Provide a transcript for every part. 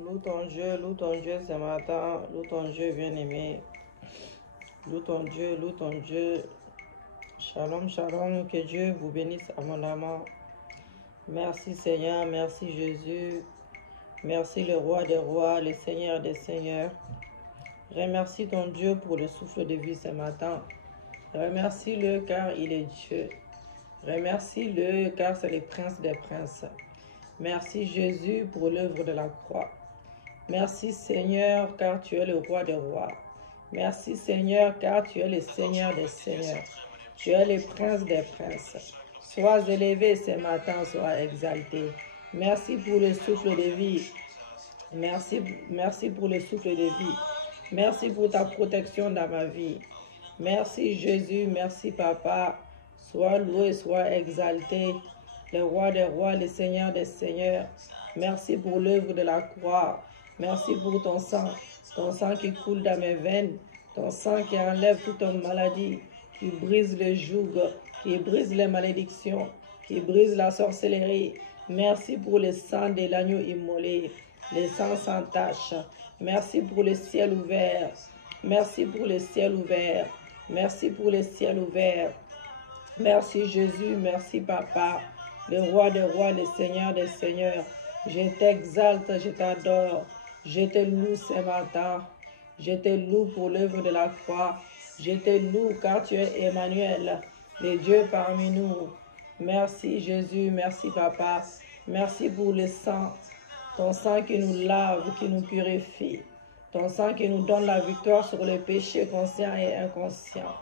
Loue ton Dieu ce matin, loue ton Dieu bien-aimé, loue ton Dieu. Shalom, shalom, que Dieu vous bénisse abondamment. Merci Seigneur, merci Jésus, merci le roi des rois, le Seigneur des seigneurs. Remercie ton Dieu pour le souffle de vie ce matin. Remercie-le car il est Dieu. Remercie-le car c'est le prince des princes. Merci Jésus pour l'œuvre de la croix. Merci Seigneur car tu es le roi des rois. Merci Seigneur car tu es le Seigneur des seigneurs. Tu es le prince des princes. Sois élevé ce matin, sois exalté. Merci pour le souffle de vie. Merci pour le souffle de vie. Merci pour ta protection dans ma vie. Merci Jésus, merci Papa. Sois loué, sois exalté. Le roi des rois, le Seigneur des seigneurs. Merci pour l'œuvre de la croix. Merci pour ton sang qui coule dans mes veines, ton sang qui enlève toute maladie, qui brise le joug, qui brise les malédictions, qui brise la sorcellerie. Merci pour le sang de l'agneau immolé, le sang sans tache. Merci pour le ciel ouvert. Merci pour le ciel ouvert. Merci pour le ciel ouvert. Merci Jésus, merci Papa, le roi des rois, le Seigneur des seigneurs. Je t'exalte, je t'adore. Je te loue ce matin. Je te loue pour l'œuvre de la croix. Je te loue car tu es Emmanuel, le Dieu parmi nous. Merci Jésus, merci Papa. Merci pour le sang. Ton sang qui nous lave, qui nous purifie. Ton sang qui nous donne la victoire sur les péchés conscients et inconscients.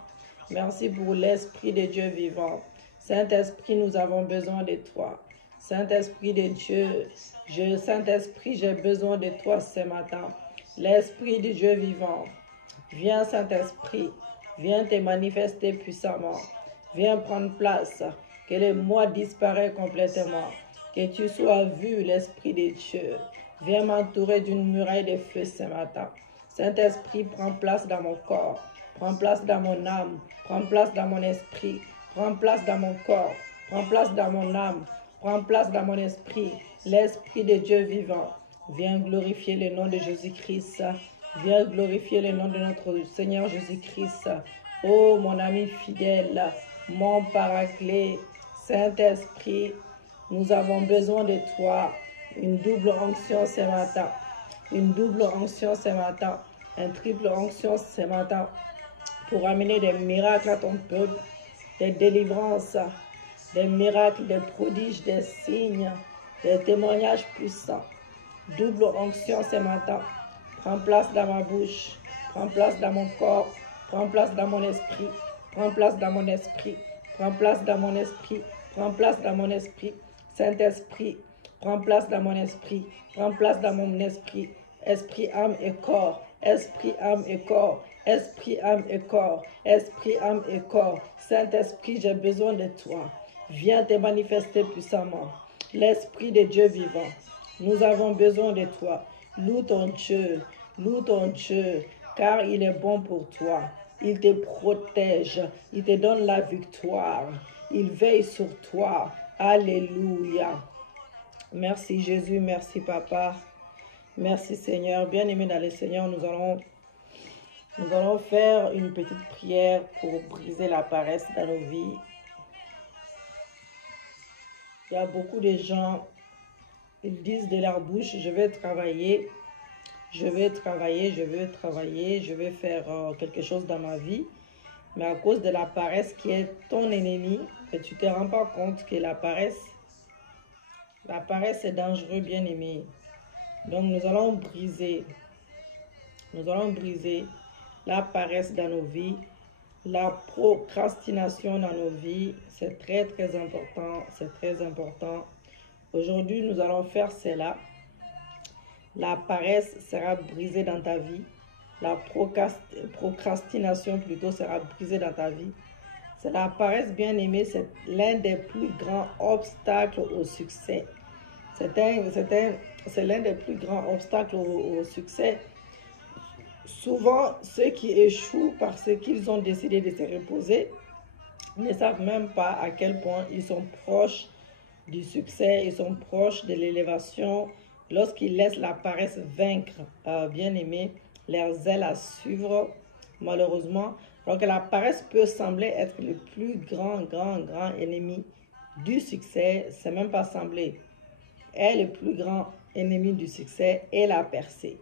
Merci pour l'Esprit de Dieu vivant. Saint-Esprit, nous avons besoin de toi. Saint-Esprit de Dieu, Saint-Esprit, j'ai besoin de toi ce matin. L'Esprit de Dieu vivant. Viens Saint-Esprit, viens te manifester puissamment. Viens prendre place, que le moi disparaisse complètement. Que tu sois vu, l'Esprit de Dieu. Viens m'entourer d'une muraille de feu ce matin. Saint-Esprit, prends place dans mon corps. Prends place dans mon âme. Prends place dans mon esprit. Prends place dans mon corps. Prends place dans mon âme. Prends place dans mon esprit. L'Esprit de Dieu vivant. Viens glorifier le nom de Jésus-Christ. Viens glorifier le nom de notre Seigneur Jésus-Christ. Oh, mon ami fidèle, mon paraclet, Saint-Esprit, nous avons besoin de toi. Une double onction ce matin. Une double onction ce matin. Un triple onction ce matin. Pour amener des miracles à ton peuple. Des délivrances. Des miracles, des prodiges, des signes. Des témoignages puissants. Double onction ce matin. Prends place dans ma bouche. Prends place dans mon corps. Prends place dans mon esprit. Prends place dans mon esprit. Prends place dans mon esprit. Prends place dans mon esprit. Saint-Esprit, prends place dans mon esprit. Prends place dans mon esprit. Esprit, âme et corps. Esprit, âme et corps. Esprit, âme et corps. Esprit, âme et corps. Saint-Esprit, j'ai besoin de toi. Viens te manifester puissamment. L'Esprit de Dieu vivant. Nous avons besoin de toi. Loue ton Dieu, car il est bon pour toi. Il te protège, il te donne la victoire. Il veille sur toi. Alléluia. Merci Jésus, merci Papa. Merci Seigneur. Bien-aimés dans le Seigneur, nous allons faire une petite prière pour briser la paresse dans nos vies. Il y a beaucoup de gens, ils disent de leur bouche, je vais travailler, je vais faire quelque chose dans ma vie. Mais à cause de la paresse qui est ton ennemi, que tu ne te rends pas compte que la paresse est dangereux, bien-aimé. Donc nous allons briser la paresse dans nos vies, la procrastination dans nos vies. C'est très très important, c'est très important. Aujourd'hui, nous allons faire cela. La paresse sera brisée dans ta vie. La procrastination plutôt sera brisée dans ta vie. C'est la paresse, bien-aimée, c'est l'un des plus grands obstacles au succès. C'est l'un des plus grands obstacles au succès. Souvent, ceux qui échouent parce qu'ils ont décidé de se reposer ne savent même pas à quel point ils sont proches du succès, ils sont proches de l'élévation, lorsqu'ils laissent la paresse vaincre, bien-aimés, leurs zèle à suivre, malheureusement. Donc la paresse peut sembler être le plus grand ennemi du succès. C'est même pas sembler. Est le plus grand ennemi du succès et la percée.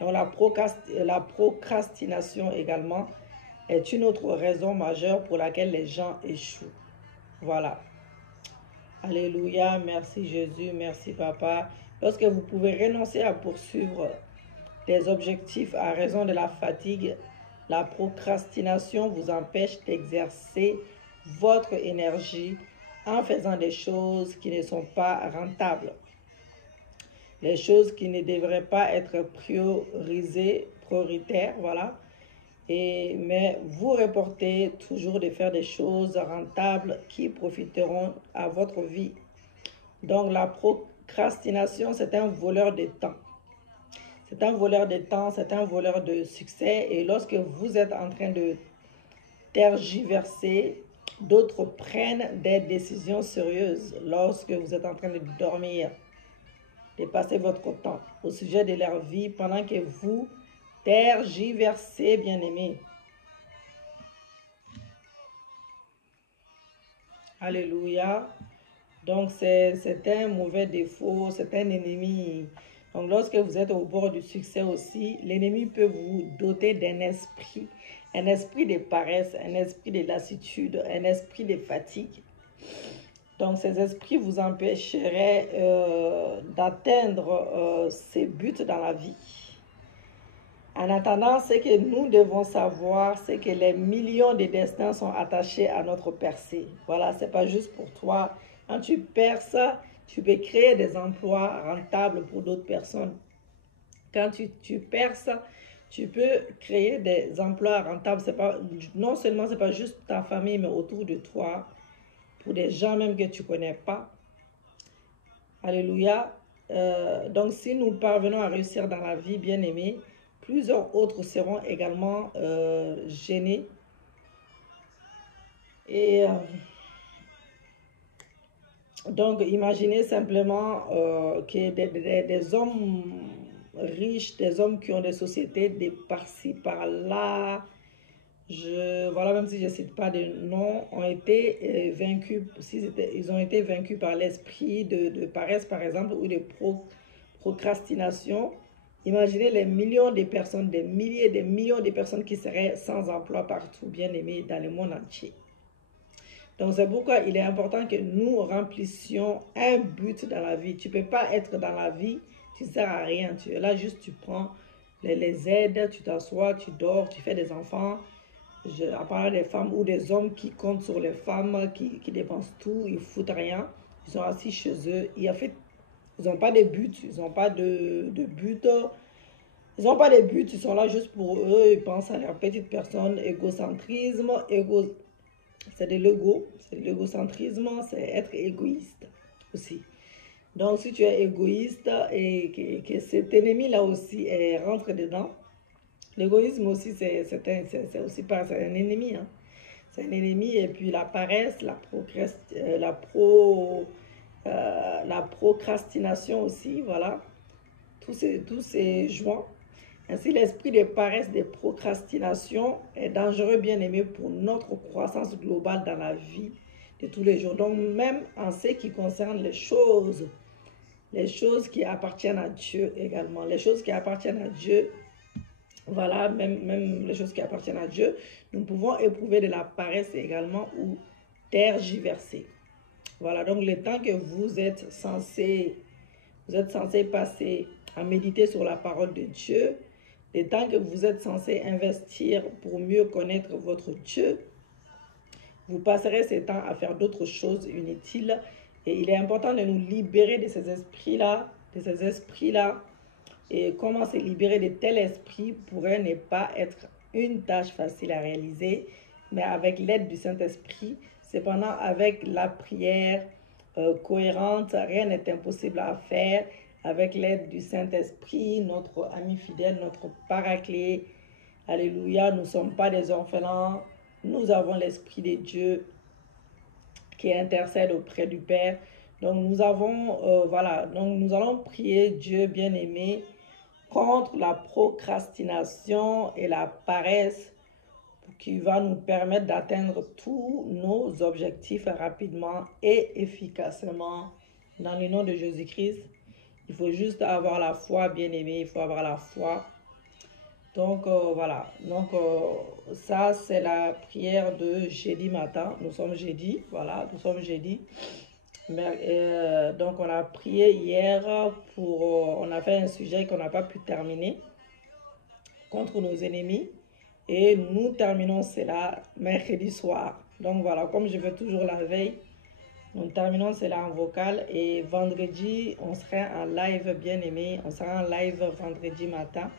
Donc la procrastination également est une autre raison majeure pour laquelle les gens échouent. Voilà. Alléluia, merci Jésus, merci Papa. Lorsque vous pouvez renoncer à poursuivre des objectifs à raison de la fatigue, la procrastination vous empêche d'exercer votre énergie en faisant des choses qui ne sont pas rentables. Les choses qui ne devraient pas être prioritaires, voilà. Mais vous reportez toujours de faire des choses rentables qui profiteront à votre vie. Donc la procrastination, c'est un voleur de temps. C'est un voleur de temps, c'est un voleur de succès. Et lorsque vous êtes en train de tergiverser, d'autres prennent des décisions sérieuses. Lorsque vous êtes en train de dormir, de passer votre temps au sujet de leur vie pendant que vous tergiversez, bien-aimés. Alléluia. Donc, c'est un mauvais défaut, c'est un ennemi. Donc, lorsque vous êtes au bord du succès aussi, l'ennemi peut vous doter d'un esprit de paresse, un esprit de lassitude, un esprit de fatigue. Donc, ces esprits vous empêcheraient d'atteindre ces buts dans la vie. En attendant, ce que nous devons savoir, c'est que les millions de destins sont attachés à notre percée. Voilà, ce n'est pas juste pour toi. Quand tu perces, tu peux créer des emplois rentables pour d'autres personnes. Quand tu perces, tu peux créer des emplois rentables. Non seulement ce n'est pas juste ta famille, mais autour de toi, pour des gens même que tu ne connais pas. Alléluia. Donc, si nous parvenons à réussir dans la vie, bien-aimés, plusieurs autres seront également gênés. Et donc, imaginez simplement que des hommes riches, des hommes qui ont des sociétés de par-ci, par-là, voilà, même si je ne cite pas de nom, ont été vaincus, ils ont été vaincus par l'esprit de paresse, par exemple, ou de procrastination. Imaginez les millions de personnes, des milliers, des millions de personnes qui seraient sans emploi partout, bien aimés, dans le monde entier. Donc, c'est pourquoi il est important que nous remplissions un but dans la vie. Tu ne peux pas être dans la vie, tu ne sers à rien. Tu es là juste, tu prends les aides, tu t'assois, tu dors, tu fais des enfants. À part des femmes ou des hommes qui comptent sur les femmes, qui dépensent tout, ils ne foutent rien. Ils sont assis chez eux. Et en fait, ils n'ont pas de but, ils n'ont pas de but. Ils n'ont pas de but, ils sont là juste pour eux, ils pensent à leur petite personne, égocentrisme, c'est de l'ego, c'est de l'égocentrisme, c'est être égoïste aussi. Donc, si tu es égoïste et que cet ennemi-là aussi rentre dedans, l'égoïsme aussi, c'est aussi pas, c'est un ennemi. Hein. C'est un ennemi. Et puis la paresse, la procrastination aussi, voilà. Tous ces joints. Ainsi, l'esprit de paresse, de procrastination est dangereux, bien aimé, pour notre croissance globale dans la vie de tous les jours. Donc, même en ce qui concerne les choses qui appartiennent à Dieu également. Les choses qui appartiennent à Dieu, voilà, même les choses qui appartiennent à Dieu, nous pouvons éprouver de la paresse également ou tergiverser. Voilà, donc le temps que vous êtes censé passer à méditer sur la parole de Dieu, le temps que vous êtes censé investir pour mieux connaître votre Dieu, vous passerez ce temps à faire d'autres choses inutiles. Et il est important de nous libérer de ces esprits-là, Et comment se libérer de tels esprits pourrait ne pas être une tâche facile à réaliser, mais avec l'aide du Saint-Esprit, cependant avec la prière cohérente, rien n'est impossible à faire. Avec l'aide du Saint-Esprit, notre ami fidèle, notre paraclet. Alléluia, nous ne sommes pas des orphelins. Nous avons l'Esprit de Dieu qui intercède auprès du Père. Donc nous avons, voilà, donc nous allons prier Dieu bien-aimé contre la procrastination et la paresse qui va nous permettre d'atteindre tous nos objectifs rapidement et efficacement dans le nom de Jésus-Christ. Il faut juste avoir la foi, bien-aimé, il faut avoir la foi. Donc voilà, donc ça c'est la prière de jeudi matin. Nous sommes jeudi, voilà, nous sommes jeudi. Mais, donc on a prié hier pour, on a fait un sujet qu'on n'a pas pu terminer contre nos ennemis et nous terminons cela mercredi soir. Donc voilà, comme je fais toujours la veille, nous terminons cela en vocal et vendredi on sera en live bien aimé, on sera en live vendredi matin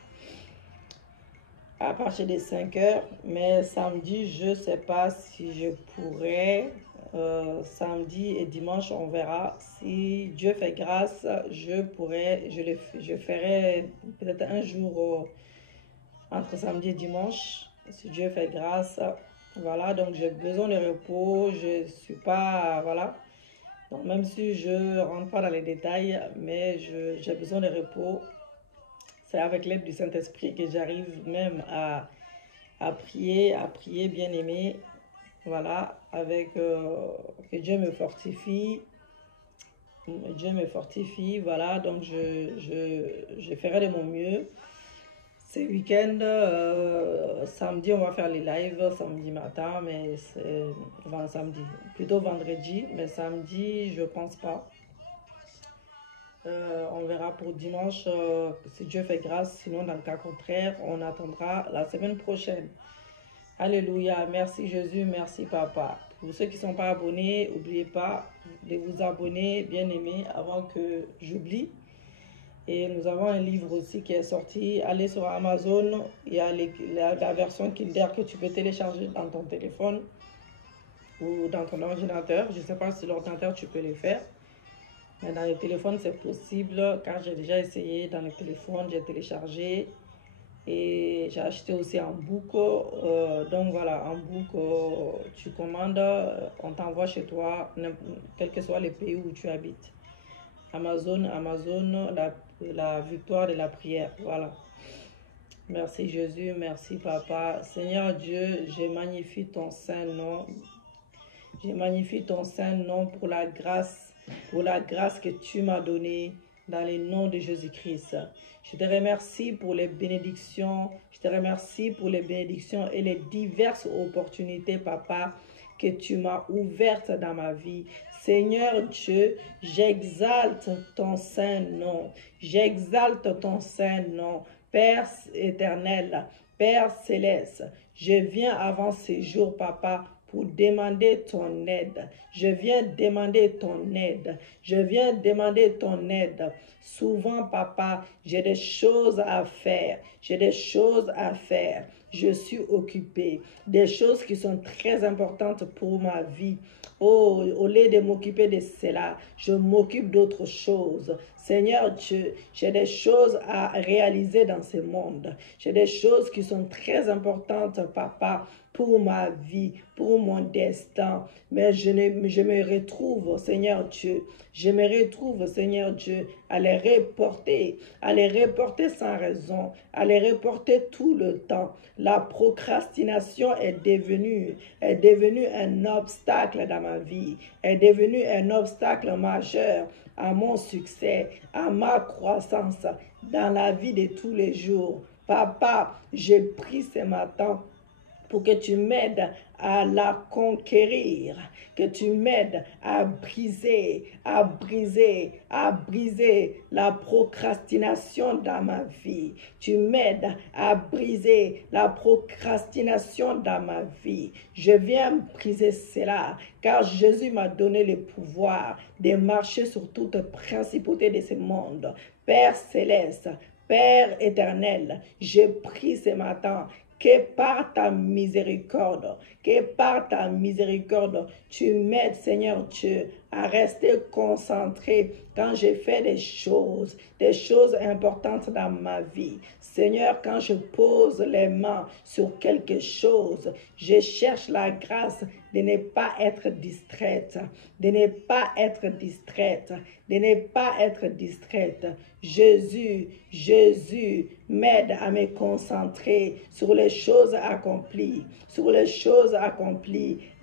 à partir de 5 heures, mais samedi je sais pas si je pourrais. Samedi et dimanche on verra. Si Dieu fait grâce, je pourrais, je ferai peut-être un jour entre samedi et dimanche, si Dieu fait grâce. Voilà, donc j'ai besoin de repos, je suis pas, voilà. Donc même si je rentre pas dans les détails, mais j'ai besoin de repos. C'est avec l'aide du Saint-Esprit que j'arrive même à prier bien aimé. Voilà, avec que Dieu me fortifie. Dieu me fortifie, voilà, donc je ferai de mon mieux. Ce week-end, samedi, on va faire les lives, samedi matin, mais c'est samedi, plutôt vendredi, mais samedi, je pense pas. On verra pour dimanche, si Dieu fait grâce, sinon dans le cas contraire, on attendra la semaine prochaine. Alléluia, merci Jésus, merci Papa. Pour ceux qui ne sont pas abonnés, n'oubliez pas de vous abonner, bien aimé, avant que j'oublie. Et nous avons un livre aussi qui est sorti. Allez sur Amazon, il y a la version Kindle que tu peux télécharger dans ton téléphone ou dans ton ordinateur. Je ne sais pas si l'ordinateur tu peux le faire. Mais dans le téléphone, c'est possible car j'ai déjà essayé dans le téléphone, j'ai téléchargé. Et j'ai acheté aussi un book. Donc voilà, un book, tu commandes, on t'envoie chez toi, quel que soit le pays où tu habites. Amazon, la victoire de la prière. Voilà. Merci Jésus, merci Papa. Seigneur Dieu, je magnifie ton saint nom. Je magnifie ton saint nom pour la grâce que tu m'as donnée dans le nom de Jésus-Christ. Je te remercie pour les bénédictions. Je te remercie pour les bénédictions et les diverses opportunités, Papa, que tu m'as ouvertes dans ma vie. Seigneur Dieu, j'exalte ton saint nom. J'exalte ton saint nom. Père éternel, Père céleste, je viens avant ces jours, Papa, pour demander ton aide. Je viens demander ton aide. Je viens demander ton aide. Souvent, Papa, j'ai des choses à faire. J'ai des choses à faire. Je suis occupée. Des choses qui sont très importantes pour ma vie. Oh, au lieu de m'occuper de cela, je m'occupe d'autres choses. Seigneur Dieu, j'ai des choses à réaliser dans ce monde. J'ai des choses qui sont très importantes, Papa, pour ma vie, pour mon destin. Mais je me retrouve, Seigneur Dieu, Seigneur Dieu, à les reporter sans raison, à les reporter tout le temps. La procrastination est devenue un obstacle dans ma vie, est devenue un obstacle majeur à mon succès, à ma croissance dans la vie de tous les jours. Papa, j'ai pris ce matin pour que tu m'aides à la conquérir, que tu m'aides à briser la procrastination dans ma vie. Tu m'aides à briser la procrastination dans ma vie. Je viens briser cela, car Jésus m'a donné le pouvoir de marcher sur toute principauté de ce monde. Père céleste, Père éternel, je prie ce matin que par ta miséricorde, tu m'aides, Seigneur Dieu, à rester concentré quand j'ai fait des choses importantes dans ma vie. Seigneur, quand je pose les mains sur quelque chose, je cherche la grâce de ne pas être distraite, de ne pas être distraite, de ne pas être distraite. Jésus, m'aide à me concentrer sur les choses accomplies,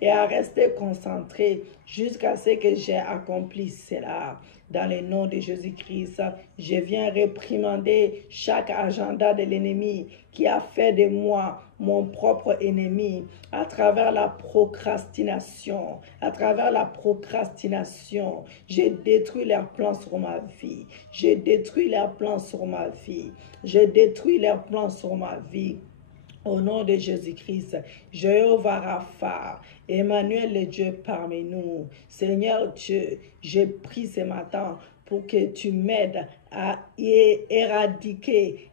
et à rester concentré jusqu'à ce que j'ai accompli cela. Dans le nom de Jésus-Christ, je viens réprimander chaque agenda de l'ennemi qui a fait de moi mon propre ennemi à travers la procrastination. Je détruis leurs plans sur ma vie. Au nom de Jésus-Christ, Jéhovah Rapha, Emmanuel le Dieu parmi nous. Seigneur Dieu, je prie ce matin pour que tu m'aides à éradiquer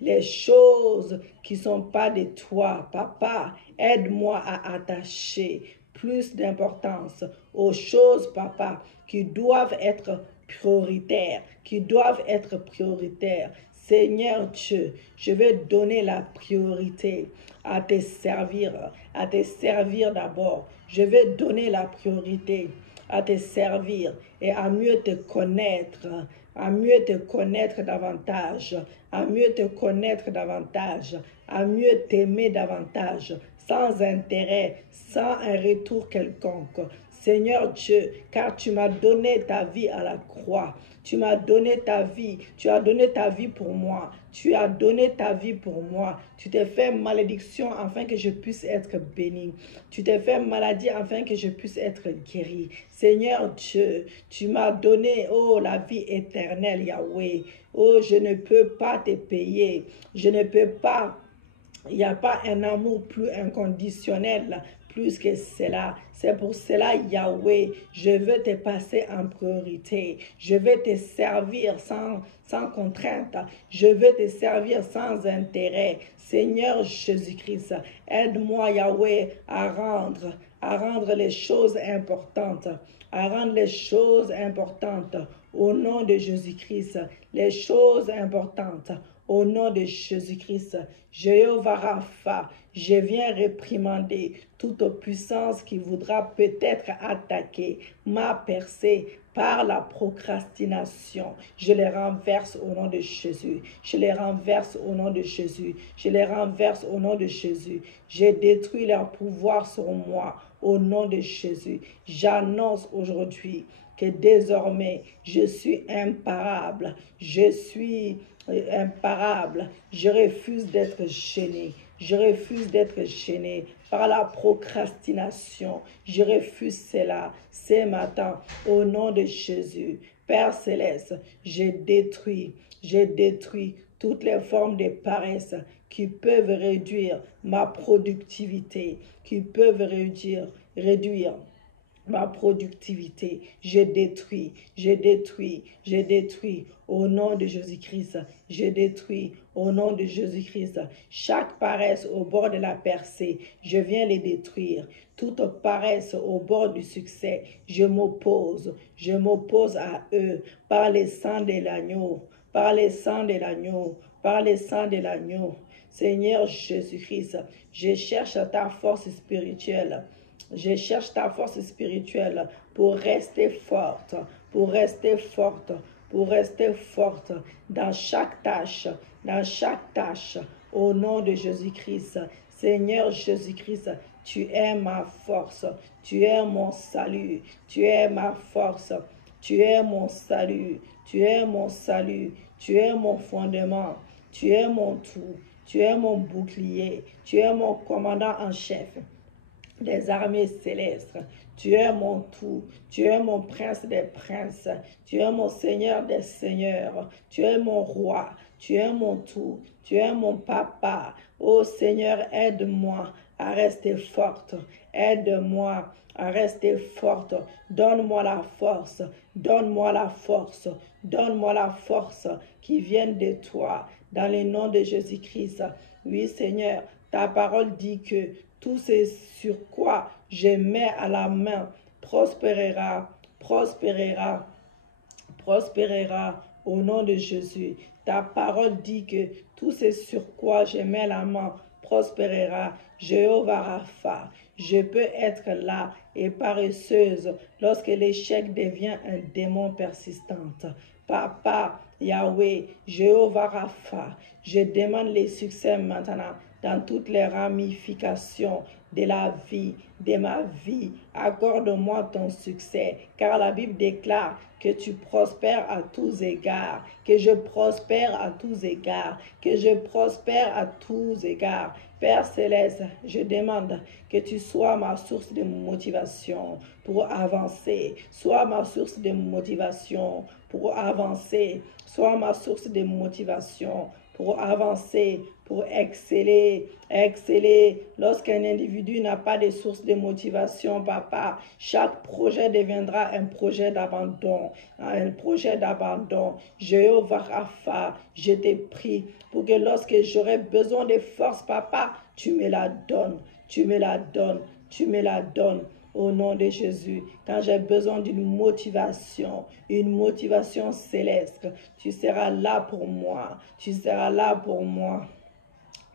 les choses qui ne sont pas de toi. Papa, aide-moi à attacher plus d'importance aux choses, papa, qui doivent être prioritaires. Seigneur Dieu, je vais donner la priorité à te servir d'abord. Je vais donner la priorité à te servir et à mieux te connaître davantage, à mieux t'aimer davantage, sans intérêt, sans un retour quelconque. Seigneur Dieu, car tu m'as donné ta vie à la croix. Tu as donné ta vie pour moi. Tu t'es fait malédiction afin que je puisse être béni. Tu t'es fait maladie afin que je puisse être guéri. Seigneur Dieu, tu m'as donné, la vie éternelle, Yahweh. Je ne peux pas te payer. Il n'y a pas un amour plus inconditionnel, plus que cela. C'est pour cela, Yahweh, je veux te passer en priorité. Je veux te servir sans contrainte. Je veux te servir sans intérêt. Seigneur Jésus-Christ, aide-moi, Yahweh, à rendre les choses importantes. Au nom de Jésus-Christ, les choses importantes. Au nom de Jésus-Christ, Jéhovah Rapha, je viens réprimander toute puissance qui voudra peut-être attaquer ma percée par la procrastination. Je les renverse au nom de Jésus. Je détruis leur pouvoir sur moi au nom de Jésus. J'annonce aujourd'hui que désormais, je suis imparable. Je refuse d'être gêné par la procrastination. Je refuse cela ce matin au nom de Jésus. Père Céleste, je détruis toutes les formes de paresse qui peuvent réduire ma productivité, réduire ma productivité. Je détruis au nom de Jésus-Christ. Au nom de Jésus-Christ. Chaque paresse au bord de la percée, je viens les détruire. Toute paresse au bord du succès, je m'oppose à eux par le sang de l'agneau. Seigneur Jésus-Christ, je cherche ta force spirituelle. Pour rester forte dans chaque tâche, au nom de Jésus-Christ. Seigneur Jésus-Christ, tu es ma force, tu es mon salut, tu es ma force, tu es mon salut, tu es mon fondement, tu es mon tout, tu es mon bouclier, tu es mon commandant en chef des armées célestes. Tu es mon tout, tu es mon prince des princes, tu es mon seigneur des seigneurs, tu es mon roi, tu es mon tout, tu es mon papa. Oh Seigneur, aide-moi à rester forte, donne-moi la force qui vient de toi, dans le nom de Jésus-Christ. Oui Seigneur, ta parole dit que tout ce sur quoi je mets à la main prospérera, prospérera, prospérera au nom de Jésus. Ta parole dit que tout ce sur quoi je mets la main prospérera. Jéhovah Rapha, je peux être là et paresseuse lorsque l'échec devient un démon persistant. Papa, Yahweh, Jéhovah Rapha, je demande les succès maintenant dans toutes les ramifications de la vie, de ma vie. Accorde-moi ton succès, car la Bible déclare que tu prospères à tous égards, que je prospère à tous égards, que je prospère à tous égards. Père Céleste, je demande que tu sois ma source de motivation pour avancer. Sois ma source de motivation pour avancer. Sois ma source de motivation pour avancer, pour exceller, exceller. Lorsqu'un individu n'a pas de source de motivation, papa, chaque projet deviendra un projet d'abandon, un projet d'abandon. Jéhovah Rapha, je te prie pour que lorsque j'aurai besoin de force, papa, tu me la donnes, tu me la donnes, tu me la donnes. Au nom de Jésus, quand j'ai besoin d'une motivation céleste, tu seras là pour moi, tu seras là pour moi,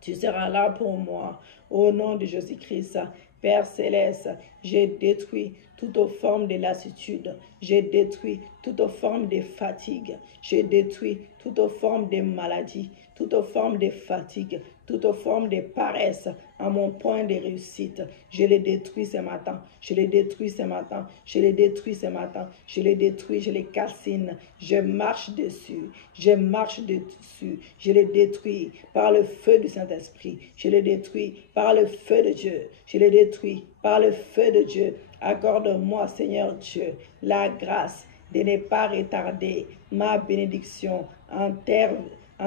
tu seras là pour moi. Au nom de Jésus-Christ, Père Céleste, j'ai détruit toute forme de lassitude, j'ai détruit toute forme de fatigue, j'ai détruit toute forme de maladie, toute forme de fatigue, toute forme de paresse à mon point de réussite. Je les détruis ce matin, je les détruis ce matin, je les détruis ce matin, je les détruis, je les calcine, je marche dessus, je marche dessus, je les détruis par le feu du Saint-Esprit, je les détruis par le feu de Dieu, je les détruis par le feu de Dieu. Accorde-moi, Seigneur Dieu, la grâce de ne pas retarder ma bénédiction en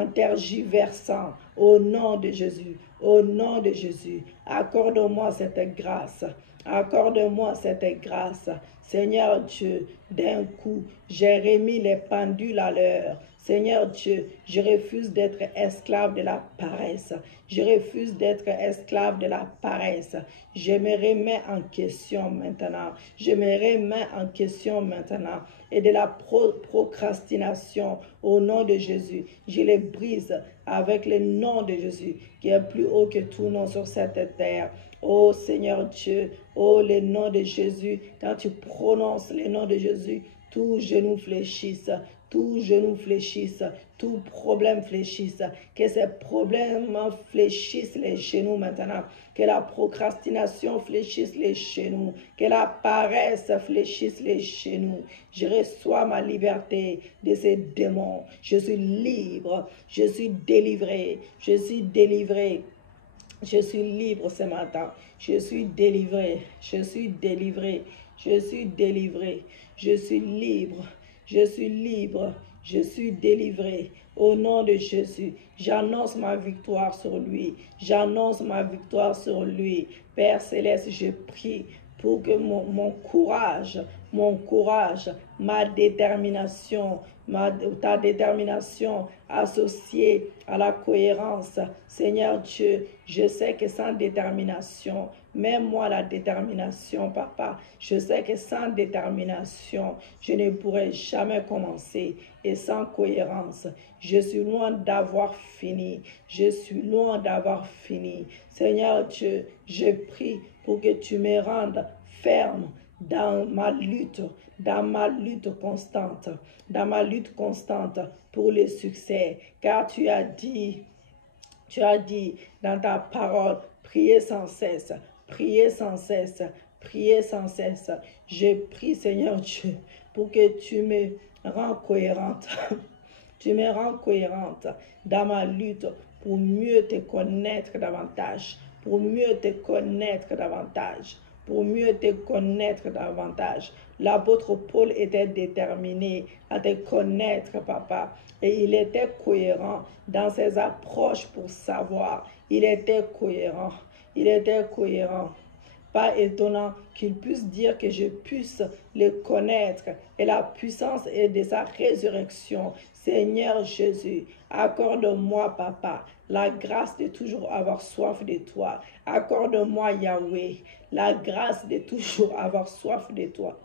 tergiversant au nom de Jésus, au nom de Jésus. Accorde-moi cette grâce, accorde-moi cette grâce. Seigneur Dieu, d'un coup, j'ai remis les pendules à l'heure. Seigneur Dieu, je refuse d'être esclave de la paresse. Je refuse d'être esclave de la paresse. Je me remets en question maintenant. Je me remets en question maintenant. Et de la procrastination au nom de Jésus, je les brise avec le nom de Jésus qui est plus haut que tout nom sur cette terre. Oh Seigneur Dieu, oh le nom de Jésus, quand tu prononces le nom de Jésus, tout genou fléchisse, tout genou fléchisse, tout problème fléchisse, que ces problèmes fléchissent les genoux maintenant, que la procrastination fléchisse les genoux, que la paresse fléchisse les genoux. Je reçois ma liberté de ces démons. Je suis libre, je suis délivré, je suis délivré. Je suis libre ce matin. Je suis délivré. Je suis délivré. Je suis délivré. Je suis libre. Je suis libre. Je suis délivré. Au nom de Jésus, j'annonce ma victoire sur lui. J'annonce ma victoire sur lui. Père Céleste, je prie pour que mon courage, ma détermination, ta détermination associée à la cohérence. Seigneur Dieu, je sais que sans détermination, même moi la détermination, papa, je sais que sans détermination, je ne pourrai jamais commencer. Et sans cohérence, je suis loin d'avoir fini. Je suis loin d'avoir fini. Seigneur Dieu, je prie pour que tu me rendes ferme dans ma lutte constante, pour le succès. Car tu as dit dans ta parole, priez sans cesse, priez sans cesse, priez sans cesse. Je prie, Seigneur Dieu, pour que tu me rends cohérente. Tu me rends cohérente dans ma lutte pour mieux te connaître davantage, pour mieux te connaître davantage, pour mieux te connaître davantage. L'apôtre Paul était déterminé à te connaître, papa, et il était cohérent dans ses approches pour savoir. Il était cohérent, il était cohérent. pas étonnant qu'il puisse dire que je puisse le connaître et la puissance est de sa résurrection. Seigneur Jésus, accorde-moi, Papa, la grâce de toujours avoir soif de toi. Accorde-moi, Yahweh, la grâce de toujours avoir soif de toi.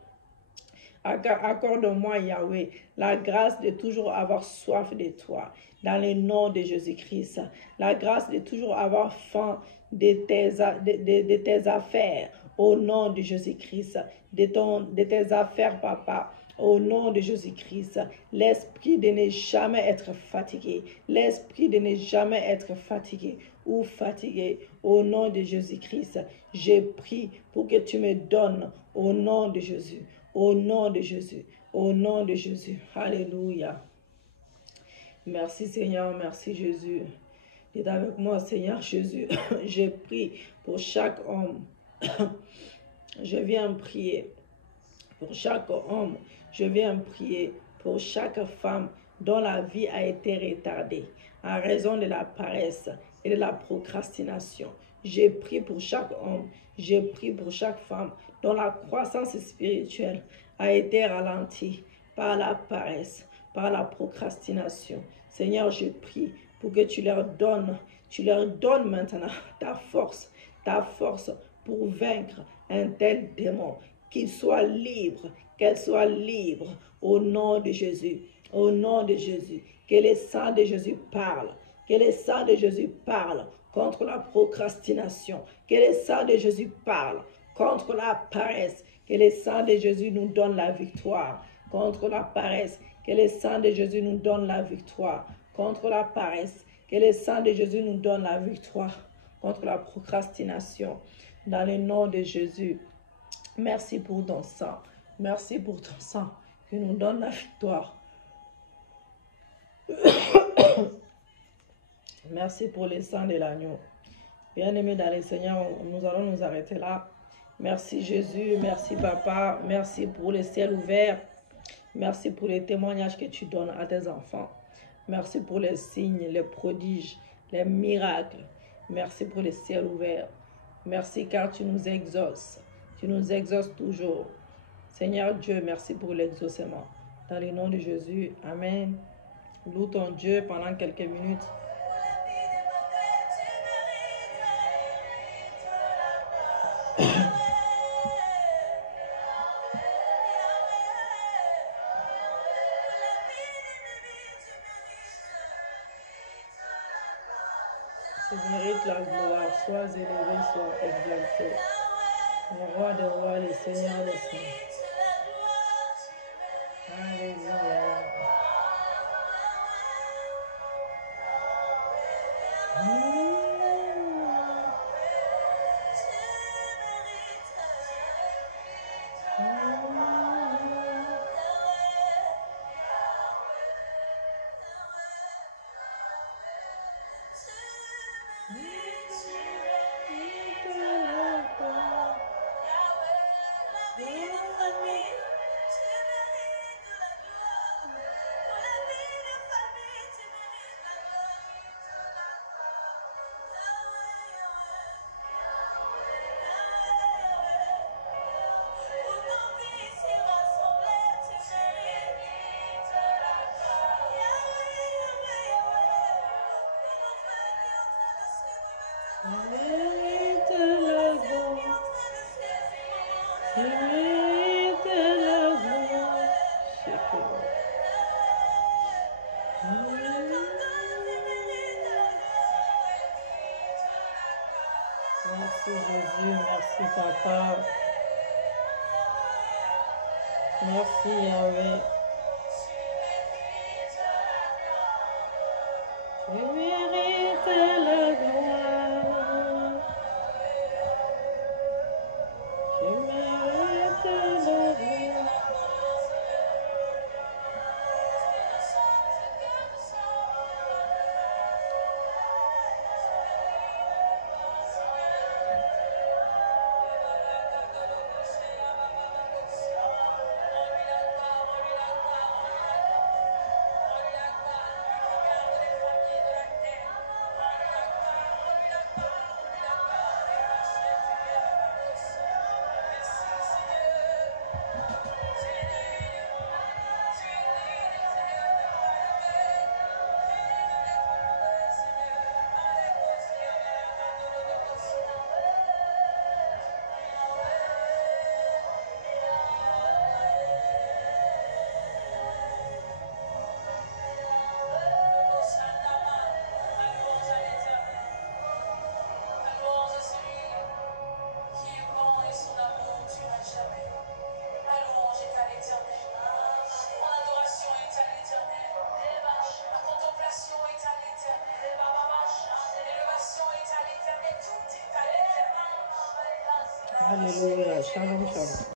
Accorde-moi, Yahweh, la grâce de toujours avoir soif de toi. Dans le nom de Jésus-Christ, la grâce de toujours avoir faim de tes affaires. Au nom de Jésus-Christ, de tes affaires, Papa. Au nom de Jésus-Christ, l'esprit de ne jamais être fatigué. L'esprit de ne jamais être fatigué ou fatigué. Au nom de Jésus-Christ, je prie pour que tu me donnes au nom de Jésus. Au nom de Jésus, au nom de Jésus. Alléluia. Merci Seigneur, merci Jésus. Et avec moi Seigneur Jésus, je prie pour chaque homme. Je viens prier pour chaque homme. Je viens prier pour chaque femme dont la vie a été retardée en raison de la paresse et de la procrastination. Je prie pour chaque homme. Je prie pour chaque femme dont la croissance spirituelle a été ralentie par la paresse, par la procrastination. Seigneur, je prie pour que tu leur donnes maintenant ta force pour vaincre un tel démon. Qu'ils soient libres, qu'elles soient libres au nom de Jésus, au nom de Jésus. Que le sang de Jésus parle, que le sang de Jésus parle contre la procrastination, que le sang de Jésus parle contre la paresse, que le sang de Jésus nous donne la victoire contre la paresse, que le sang de Jésus nous donne la victoire contre la paresse, que le sang de Jésus nous donne la victoire contre la procrastination. Dans le nom de Jésus, merci pour ton sang. Merci pour ton sang qui nous donne la victoire. Merci pour le sang de l'agneau. Bien-aimés dans le Seigneur, nous allons nous arrêter là. Merci Jésus, merci Papa, merci pour le ciel ouvert. Merci pour les témoignages que tu donnes à tes enfants. Merci pour les signes, les prodiges, les miracles. Merci pour le ciel ouvert. Merci car tu nous exauces. Tu nous exauces toujours. Seigneur Dieu, merci pour l'exaucement. Dans le nom de Jésus, Amen. Loue ton Dieu pendant quelques minutes. Tu mérites la gloire, sois élevé, sois exalté. Le roi des rois, le Seigneur des seigneurs. Alléluia. Merci Jésus, merci Papa. Merci Yahweh. Tu mérites la gloire. Tu mérites la gloire. Alléluia. Shalom, shalom.